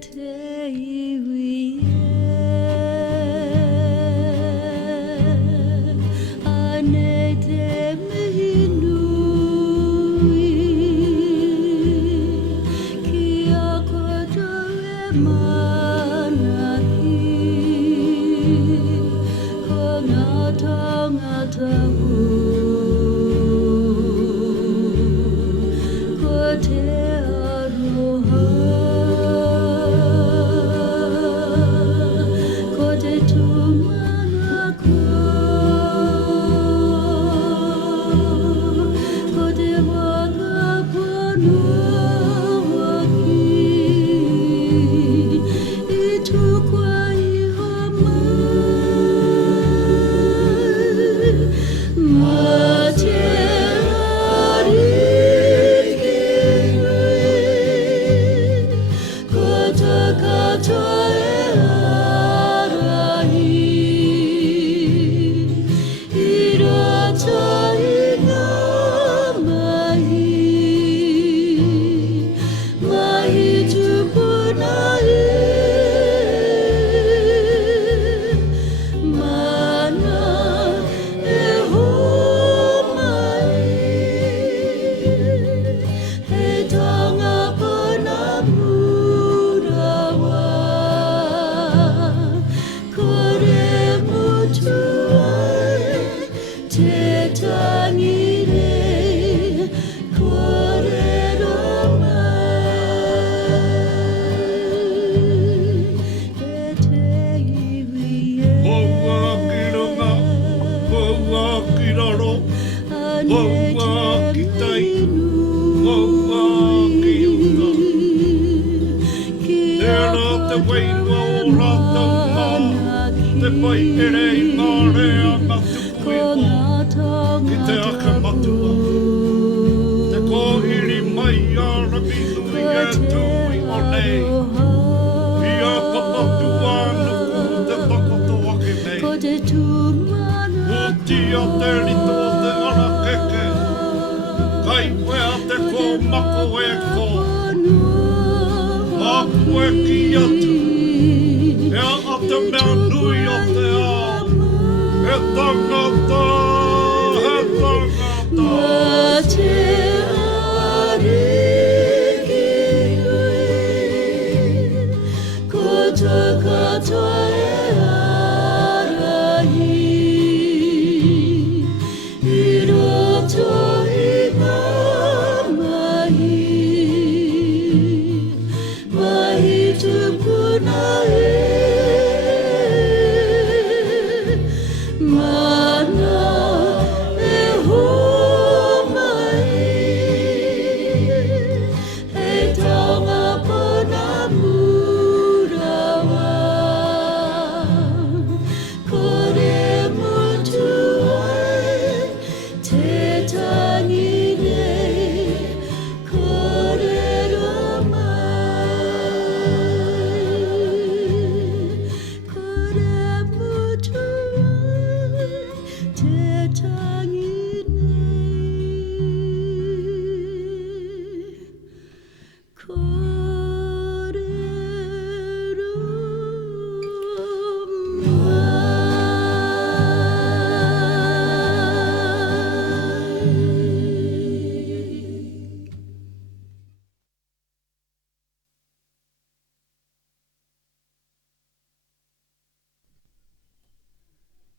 te iwi ane te mihinui ki a koto e manahi ko ngata ko te aroha ko te tumanako ko te wakapono aki I tukua iho mai te Te tangire korero mai e te iwi Hoa kirunga, hoa kiraro, hoa kitai, hoa kiunga. Tērā te wairua o rātou ngā, te pai ere I ngā rea ngā tuku I ngō, ki te aka matua. Te kōhiri mai a rabi nui e tui o nei, I a papatua nuku te takoto ake nei. ko te tumanako Uti a te rito te ara keke, kai wea te kō mako e kō, a koe ki atu, e a te mea nui o te ao, e tangata